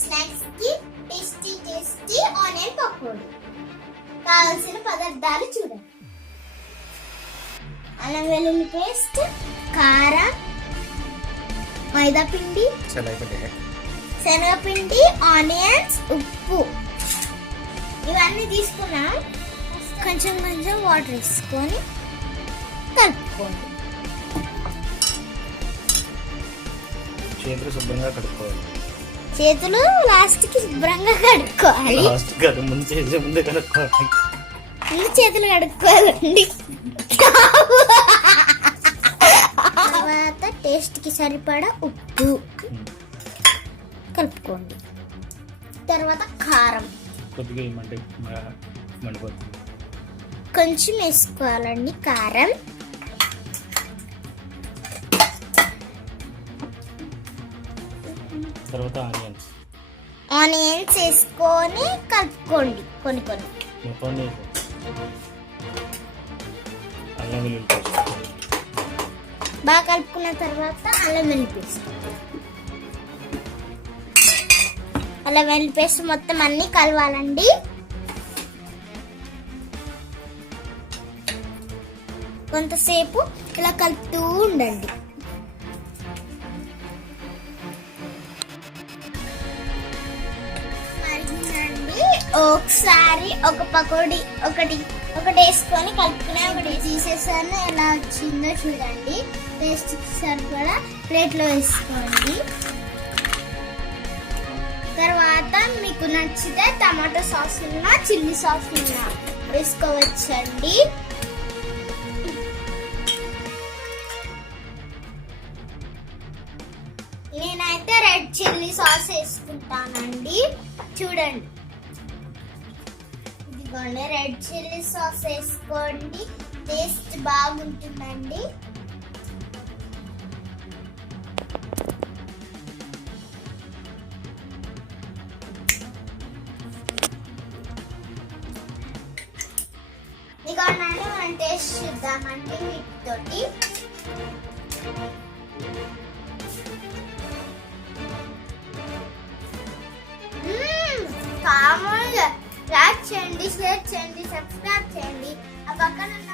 స్నాక్స్కి tasty tasty onion pakodi కావాల్సిన పదార్థాలు చూడండి. అల్లం వెల్లుల్లి పేస్ట్ కారం మైదా పిండి శనగపిండి ఆనియన్స్ ఉప్పు. ఇవన్నీ తీసుకున్నాం. కొంచెం కొంచెం వాటర్ వేసుకొని కలుపుకోండి. చేతులు శుభ్రంగా కడుక్కోవాలి. చేతులు లాస్ట్కి శుభ్రంగా కడుక్కోవాలి. లాస్ట్ కదా ముందు చేసే ముందే కడుక్కోవాలి. ముందు చేతులు కడుక్కోవాలండి. తర్వాత టేస్ట్కి సరిపడా ఉప్పు కలుపుకోండి. తర్వాత కారం. కొద్దిగా ఏమంటే మండిపోతుంది. కొంచెం వేసుకోవాలండి కారం. తర్వాత ఆనియన్స్. ఆనియన్స్ వేసుకొని కలుపుకోండి. కొన్ని కొన్ని. వేసి అల్లం వెల్లుల్లి పేస్ట్. బాగా కలుపుకున్న తర్వాత అల్లం వెల్లుల్లి పేస్ట్. అల్లం వెల్లుల్లి పేస్ట్ మొత్తం అన్ని కలవాలండి. కొంతసేపు ఇలా కలుపుతూ ఉండండి. ఒకసారి ఒక పకోడీ ఒకటి ఒకటి వేసుకొని కలుపుకునే ఒకటి తీసేసాను. ఎలా వచ్చిందో చూడండి. టేస్ట్ సరిపడా ప్లేట్లో వేసుకోండి. తర్వాత మీకు నచ్చితే టమాటో సాస్ ఉన్నా చిల్లీ సాస్ ఉన్నా వేసుకోవచ్చండి. నేనైతే రెడ్ చిల్లీ సాస్ వేసుకుంటానండి. చూడండి. ఇదిగోండి రెడ్ చిల్లీ సాస్ వేసుకోండి. టేస్ట్ బాగుంటుందండి. ఇదిగోండి మనం టేస్ట్ చూద్దామండి వీటితోటి. కామన్ లైక్ చేయండి షేర్ చేయండి సబ్స్క్రైబ్ చేయండి. ఆ పక్కన ఉన్న